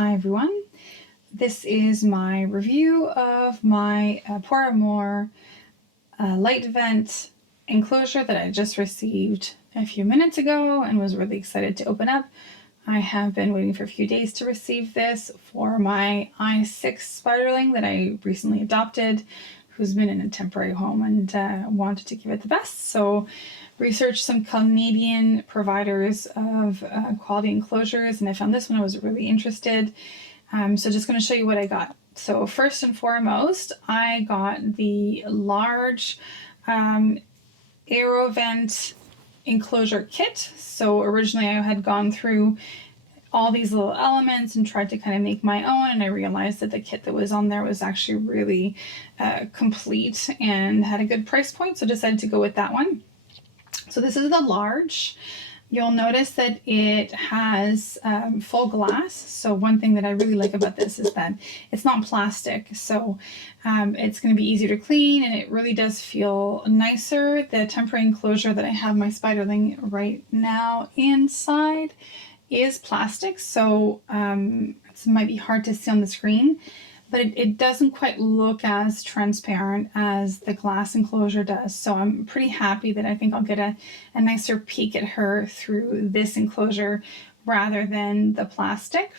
Hi everyone, this is my review of my Pour Amor LightVent enclosure that I just received a few minutes ago and was really excited to open up. I have been waiting for a few days to receive this for my i6 spiderling that I recently adopted, who's been in a temporary home and wanted to give it the best. So researched some Canadian providers of quality enclosures, and I found this one. I was really interested. So just going to show you what I got. So first and foremost, I got the large AeroVent enclosure kit. So originally I had gone through all these little elements and tried to kind of make my own, and I realized that the kit that was on there was actually really complete and had a good price point, so decided to go with that one. So this is the large. You'll notice that it has full glass. So one thing that I really like about this is that it's not plastic. So it's going to be easier to clean, and it really does feel nicer. The temporary enclosure that I have my spiderling right now inside is plastic. So it might be hard to see on the screen, but it doesn't quite look as transparent as the glass enclosure does. So I'm pretty happy that I think I'll get a nicer peek at her through this enclosure rather than the plastic.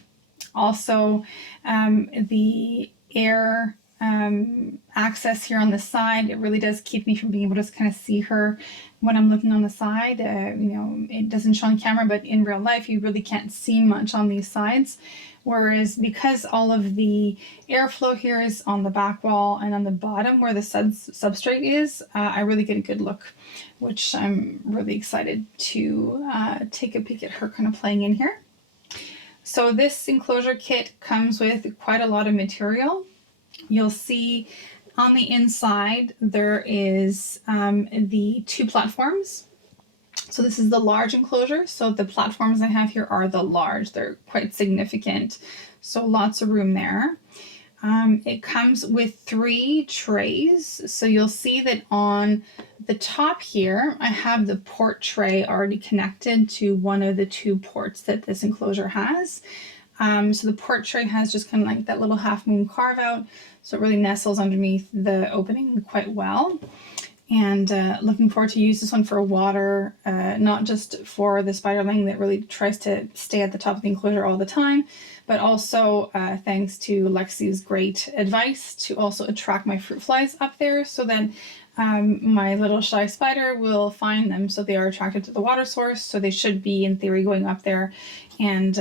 Also, the air access here on the side, it really does keep me from being able to kind of see her when I'm looking on the side. It doesn't show on camera, but in real life you really can't see much on these sides. Whereas because all of the airflow here is on the back wall and on the bottom where the substrate is, I really get a good look, which I'm really excited to take a peek at her kind of playing in here. So this enclosure kit comes with quite a lot of material. You'll see on the inside there is the two platforms. So this is the large enclosure. So the platforms I have here are the large. They're quite significant. So lots of room there. It comes with 3 trays. So you'll see that on the top here, I have the port tray already connected to one of the 2 ports that this enclosure has. So the port tray has just kind of like that little half moon carve out. So it really nestles underneath the opening quite well. And looking forward to use this one for water, not just for the spiderling that really tries to stay at the top of the enclosure all the time, but also thanks to Lexi's great advice to also attract my fruit flies up there so that my little shy spider will find them. So they are attracted to the water source. So they should be, in theory, going up there and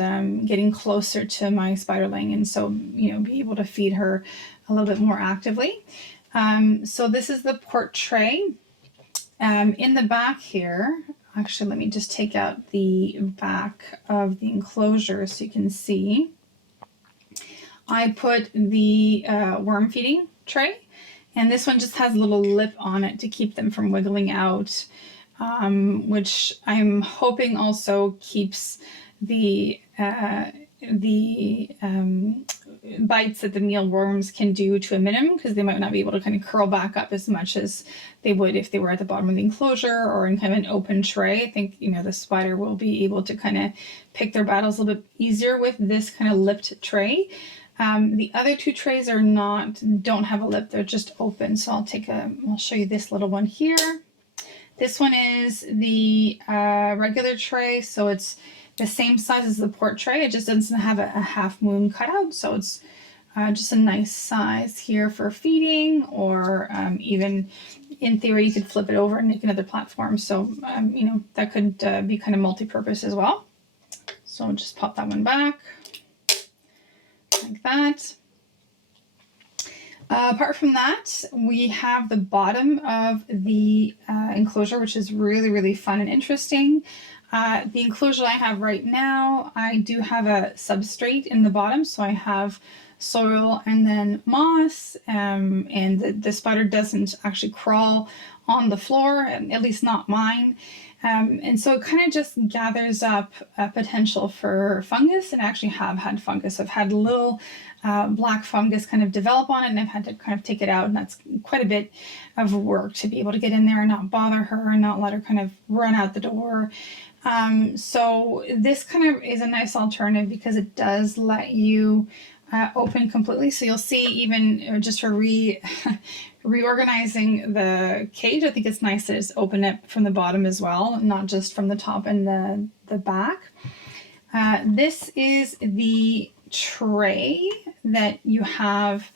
getting closer to my spiderling, and so be able to feed her a little bit more actively. So this is the port tray. In the back here, actually, let me just take out the back of the enclosure so you can see. I put the worm feeding tray, and this one just has a little lip on it to keep them from wiggling out, which I'm hoping also keeps the bites that the mealworms can do to a minimum, because they might not be able to kind of curl back up as much as they would if they were at the bottom of the enclosure or in kind of an open tray. I think the spider will be able to kind of pick their battles a little bit easier with this kind of lipped tray. The other 2 trays don't have a lip, they're just open. So I'll show you this little one here. This one is the regular tray, so it's the same size as the port tray. It just doesn't have a half moon cutout, so it's just a nice size here for feeding, or even in theory you could flip it over and make another platform. So that could be kind of multi-purpose as well. So I'll just pop that one back like that. Apart from that, we have the bottom of the enclosure, which is really, really fun and interesting. The enclosure I have right now, I do have a substrate in the bottom. So I have soil and then moss, and the spider doesn't actually crawl on the floor, at least not mine. And so it kind of just gathers up potential for fungus, and I actually have had fungus. I've had little black fungus kind of develop on it, and I've had to kind of take it out, and that's quite a bit of work to be able to get in there and not bother her and not let her kind of run out the door. So this kind of is a nice alternative because it does let you open completely. So you'll see even just for reorganizing the cage, I think it's nice that it's open it from the bottom as well, not just from the top and the back. This is the tray that you have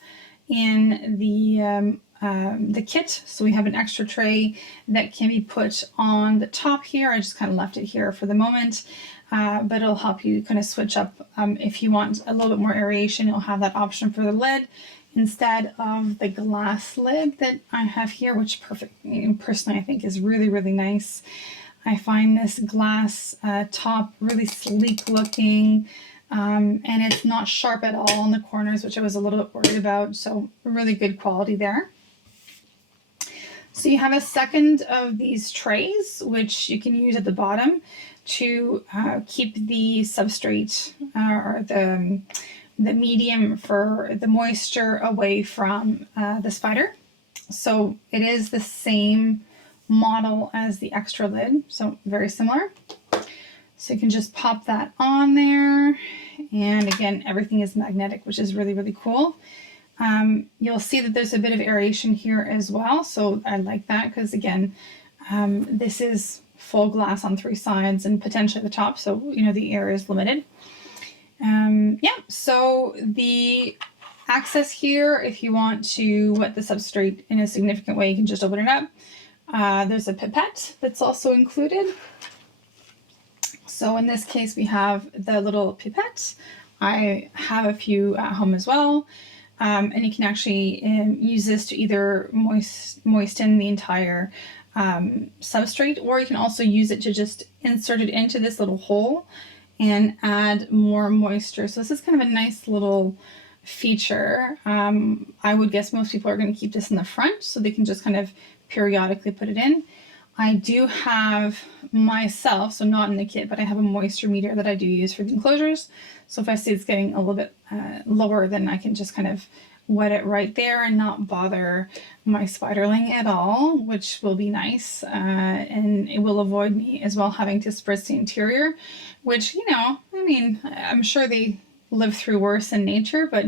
in the kit. So we have an extra tray that can be put on the top here. I just kind of left it here for the moment, but it'll help you kind of switch up. If you want a little bit more aeration, you'll have that option for the lid instead of the glass lid that I have here, which personally I think is really, really nice. I find this glass top really sleek looking, and it's not sharp at all in the corners, which I was a little bit worried about. So really good quality there. So you have a second of these trays, which you can use at the bottom to keep the substrate or the medium for the moisture away from the spider. So it is the same model as the extra lid, so very similar. So you can just pop that on there, and again, everything is magnetic, which is really, really cool. You'll see that there's a bit of aeration here as well, so I like that because again, this is full glass on 3 sides and potentially the top, so you know the air is limited. Yeah, so the access here, if you want to wet the substrate in a significant way, you can just open it up. There's a pipette that's also included. So in this case, we have the little pipette. I have a few at home as well. And you can actually use this to either moisten the entire substrate, or you can also use it to just insert it into this little hole and add more moisture. So this is kind of a nice little feature. I would guess most people are going to keep this in the front so they can just kind of periodically put it in. I do have myself, so not in the kit, but I have a moisture meter that I do use for the enclosures. So if I see it's getting a little bit lower, then I can just kind of wet it right there and not bother my spiderling at all, which will be nice. And it will avoid me as well having to spritz the interior, which, you know, I mean, I'm sure they live through worse in nature, but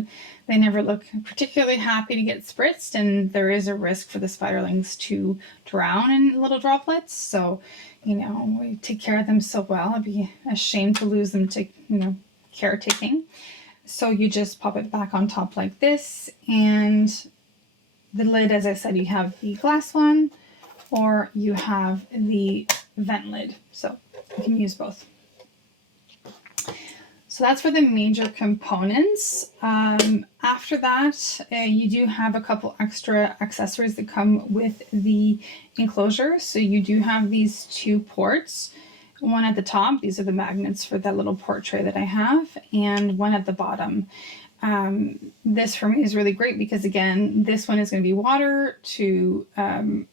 they never look particularly happy to get spritzed, and there is a risk for the spiderlings to drown in little droplets. So, you know, we take care of them so well. I'd be ashamed to lose them to, you know, caretaking. So you just pop it back on top like this, and the lid, as I said, you have the glass one or you have the vent lid. So you can use both. So that's for the major components. After that, you do have a couple extra accessories that come with the enclosure. So you do have these 2 ports, one at the top. These are the magnets for that little port tray that I have, and one at the bottom. This for me is really great because again, this one is going to be water to,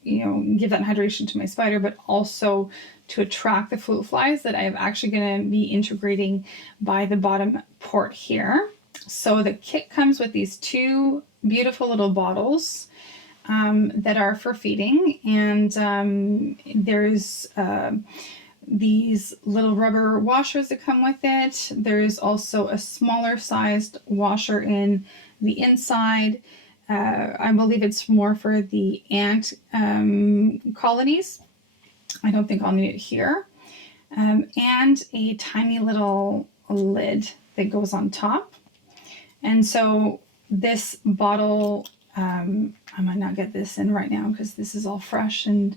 you know, give that hydration to my spider, but also to attract the fruit flies that I'm actually going to be integrating by the bottom port here. So the kit comes with these 2 beautiful little bottles that are for feeding, and there's these little rubber washers that come with it. There's also a smaller sized washer in the inside. I believe it's more for the ant colonies. I don't think I'll need it here. And a tiny little lid that goes on top. And so this bottle, I might not get this in right now because this is all fresh and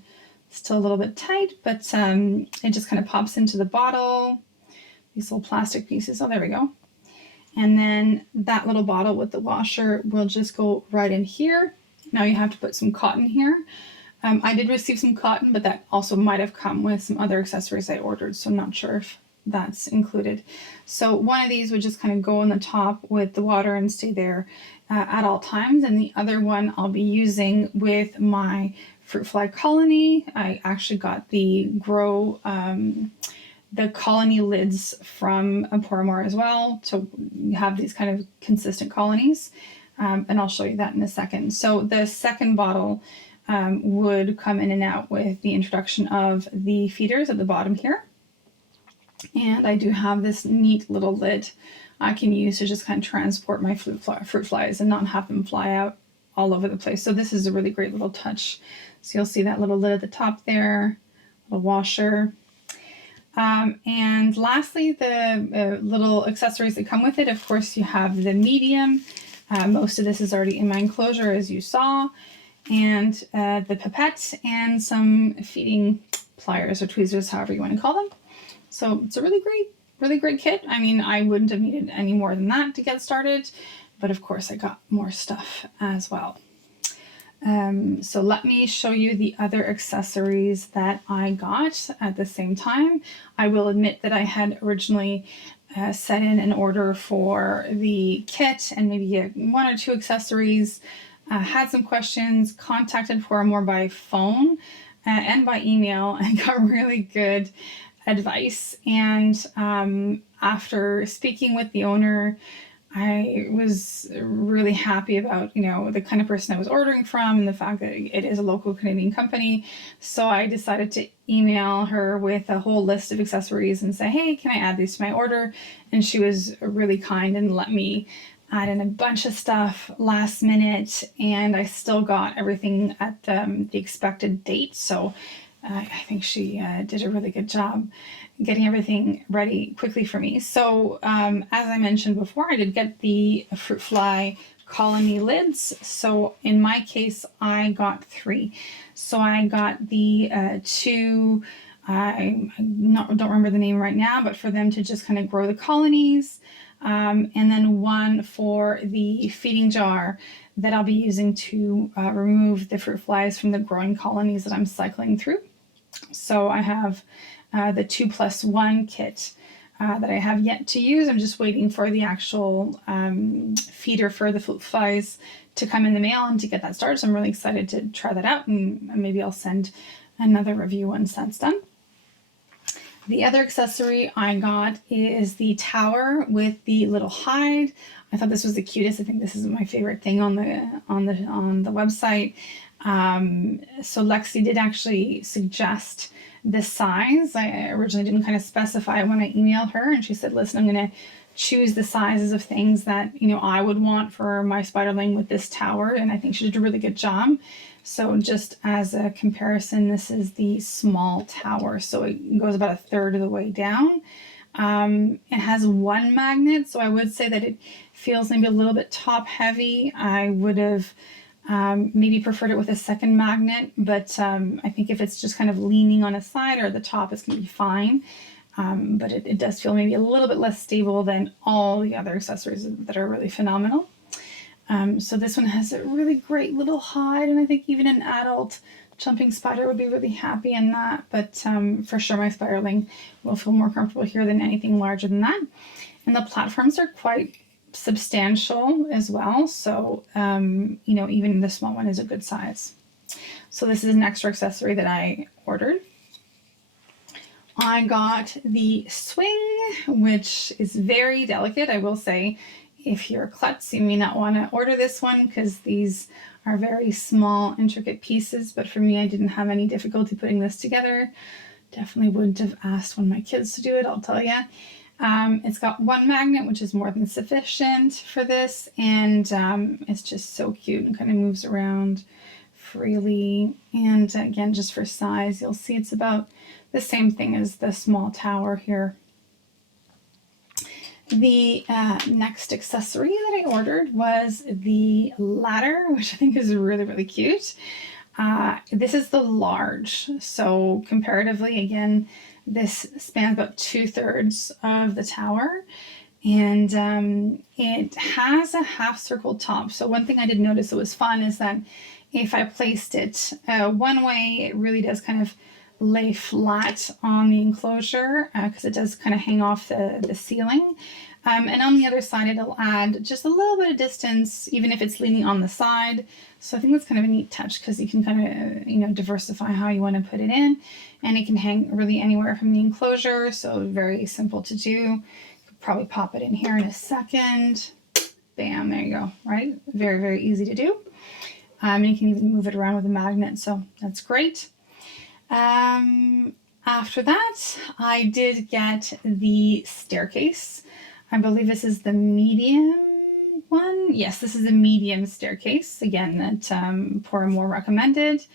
still a little bit tight, but it just kind of pops into the bottle. These little plastic pieces. Oh, there we go. And then that little bottle with the washer will just go right in here. Now you have to put some cotton here. I did receive some cotton, but that also might have come with some other accessories I ordered, so I'm not sure if that's included. So one of these would just kind of go on the top with the water and stay there at all times, and the other one I'll be using with my fruit fly colony. I actually got the colony lids from Amor as well to have these kind of consistent colonies, and I'll show you that in a second. So the second bottle would come in and out with the introduction of the feeders at the bottom here. And I do have this neat little lid I can use to just kind of transport my fruit flies and not have them fly out all over the place. So this is a really great little touch. So you'll see that little lid at the top there, little washer. And lastly, the little accessories that come with it. Of course, you have the medium. Most of this is already in my enclosure, as you saw, and the pipette and some feeding pliers or tweezers, however you want to call them. So it's a really great kit. I mean, I wouldn't have needed any more than that to get started, but of course I got more stuff as well. So let me show you the other accessories that I got at the same time. I will admit that I had originally set in an order for the kit and maybe one or two accessories, had some questions, contacted for more by phone and by email, and got really good advice. And after speaking with the owner, I was really happy about, the kind of person I was ordering from and the fact that it is a local Canadian company. So I decided to email her with a whole list of accessories and say, hey, can I add these to my order? And she was really kind and let me add in a bunch of stuff last minute, and I still got everything at the expected date. So I think she did a really good job getting everything ready quickly for me. So as I mentioned before, I did get the fruit fly colony lids. So in my case, I got 3. So I got the 2, I don't remember the name right now, but for them to just kind of grow the colonies. And then 1 for the feeding jar that I'll be using to remove the fruit flies from the growing colonies that I'm cycling through. So I have the 2+1 kit that I have yet to use. I'm just waiting for the actual feeder for the fruit flies to come in the mail and to get that started. So I'm really excited to try that out, and maybe I'll send another review once that's done. The other accessory I got is the tower with the little hide. I thought this was the cutest. I think this is my favorite thing on the website. So Lexi did actually suggest this size. I originally didn't kind of specify when I emailed her, and she said, listen, I'm going to choose the sizes of things that, I would want for my spiderling with this tower. And I think she did a really good job. So just as a comparison, this is the small tower. So it goes about 1/3 of the way down. It has 1 magnet. So I would say that it feels maybe a little bit top heavy. I would have maybe preferred it with a 2nd magnet, but I think if it's just kind of leaning on a side or the top, it's going to be fine. But it does feel maybe a little bit less stable than all the other accessories that are really phenomenal. So this one has a really great little hide, and I think even an adult jumping spider would be really happy in that. But for sure my spiderling will feel more comfortable here than anything larger than that. And the platforms are quite substantial as well. So, even the small one is a good size. So this is an extra accessory that I ordered. I got the swing, which is very delicate. I will say, if you're a klutz, you may not want to order this one because these are very small, intricate pieces. But for me, I didn't have any difficulty putting this together. Definitely wouldn't have asked one of my kids to do it, I'll tell you. It's got 1 magnet, which is more than sufficient for this, and it's just so cute and kind of moves around freely. And again, just for size, you'll see it's about the same thing as the small tower here. The next accessory that I ordered was the ladder, which I think is really, really cute. This is the large, so comparatively, again, this spans about 2/3 of the tower, and it has a half circle top. So one thing I did notice that was fun is that if I placed it one way, it really does kind of lay flat on the enclosure because it does kind of hang off the ceiling. And on the other side, it'll add just a little bit of distance, even if it's leaning on the side. So I think that's kind of a neat touch because you can kind of, diversify how you want to put it in. And it can hang really anywhere from the enclosure. So very simple to do. Could probably pop it in here in a second. Bam, there you go, right? Very, very easy to do. And you can even move it around with a magnet. So that's great. After that, I did get the staircase. I believe this is the medium one. Yes, this is a medium staircase. Again, that Pour More recommended.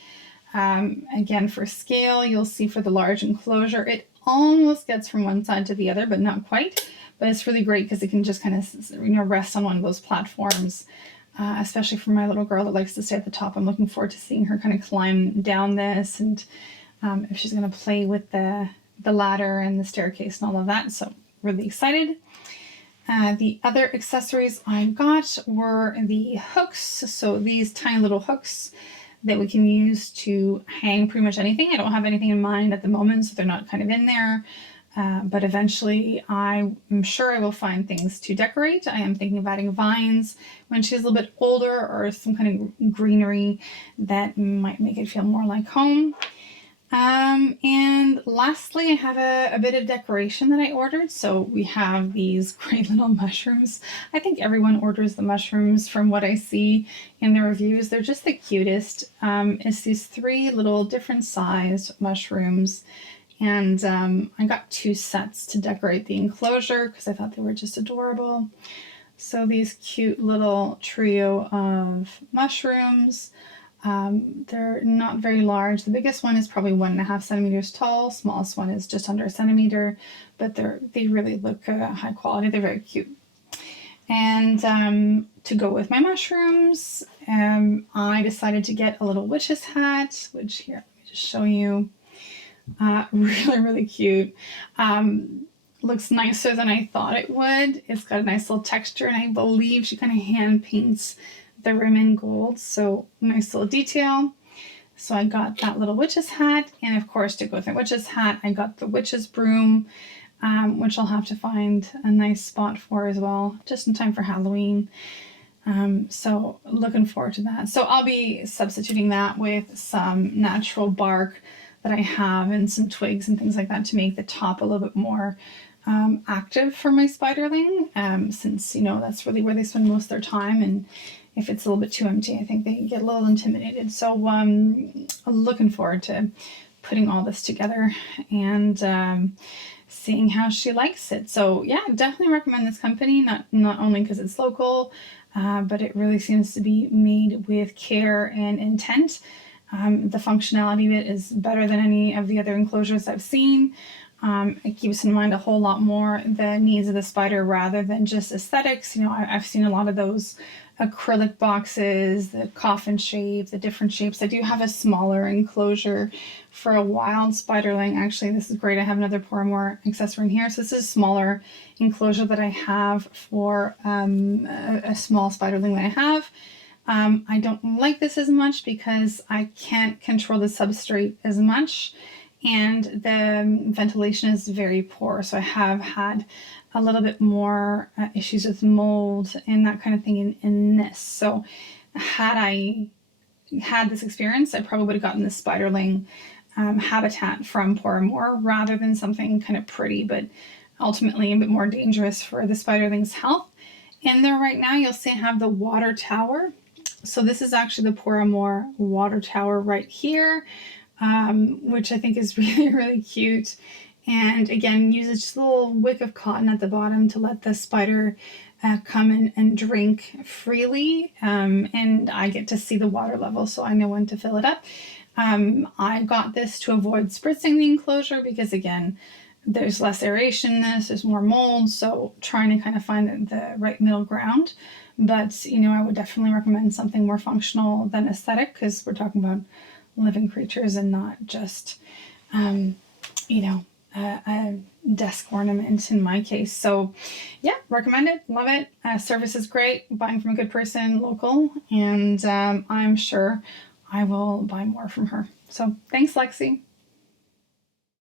Again, for scale, you'll see for the large enclosure, it almost gets from one side to the other, but not quite. But it's really great because it can just kind of rest on one of those platforms, especially for my little girl that likes to stay at the top. I'm looking forward to seeing her kind of climb down this, and if she's going to play with the ladder and the staircase and all of that. So really excited. The other accessories I got were the hooks. So these tiny little hooks that we can use to hang pretty much anything. I don't have anything in mind at the moment, so they're not kind of in there. But eventually I'm sure I will find things to decorate. I am thinking of adding vines when she's a little bit older, or some kind of greenery that might make it feel more like home. And lastly, I have a bit of decoration that I ordered. So we have these great little mushrooms. I think everyone orders the mushrooms from what I see in the reviews. They're just the cutest. It's these 3 little different sized mushrooms. And I got 2 sets to decorate the enclosure because I thought they were just adorable. So these cute little trio of mushrooms. They're not very large. The biggest one is probably 1.5 centimeters tall. Smallest one is just under a centimeter, but they really look high quality. They're very cute. And to go with my mushrooms, I decided to get a little witch's hat, which here, let me just show you. Really, really cute. Looks nicer than I thought it would. It's got a nice little texture, and I believe she kind of hand paints the rim in gold, so nice little detail. So I got that little witch's hat, and of course, to go with my witch's hat, I got the witch's broom, which I'll have to find a nice spot for as well, just in time for Halloween. So looking forward to that. So I'll be substituting that with some natural bark that I have and some twigs and things like that to make the top a little bit more active for my spiderling, since, you know, that's really where they spend most of their time, and if it's a little bit too empty, I think they get a little intimidated. So I'm looking forward to putting all this together and seeing how she likes it. So yeah, definitely recommend this company, not only because it's local, but it really seems to be made with care and intent. The functionality of it is better than any of the other enclosures I've seen. It keeps in mind a whole lot more the needs of the spider rather than just aesthetics. You know, I've seen a lot of those acrylic boxes, the coffin shape, the different shapes. I do have a smaller enclosure for a wild spiderling. Actually, this is great. I have another Pour More accessory in here. So this is a smaller enclosure that I have for a small spiderling that I have. I don't like this as much because I can't control the substrate as much, and the ventilation is very poor. So I have had a little bit more issues with mold and that kind of thing in this. So had I had this experience, I probably would have gotten the spiderling habitat from Pour More rather than something kind of pretty, but ultimately a bit more dangerous for the spiderling's health. In there right now, you'll see I have the water tower. So this is actually the Pour More water tower right here, which I think is really, really cute. And again, uses just a little wick of cotton at the bottom to let the spider come in and drink freely. And I get to see the water level, so I know when to fill it up. I got this to avoid spritzing the enclosure because, again, there's less aeration in this, there's more mold, so trying to kind of find the right middle ground. But, you know, I would definitely recommend something more functional than aesthetic, because we're talking about living creatures and not just, you know, a desk ornament in my case. So yeah, recommend it, love it. Service is great, buying from a good person, local, and I'm sure I will buy more from her. So thanks, Lexi.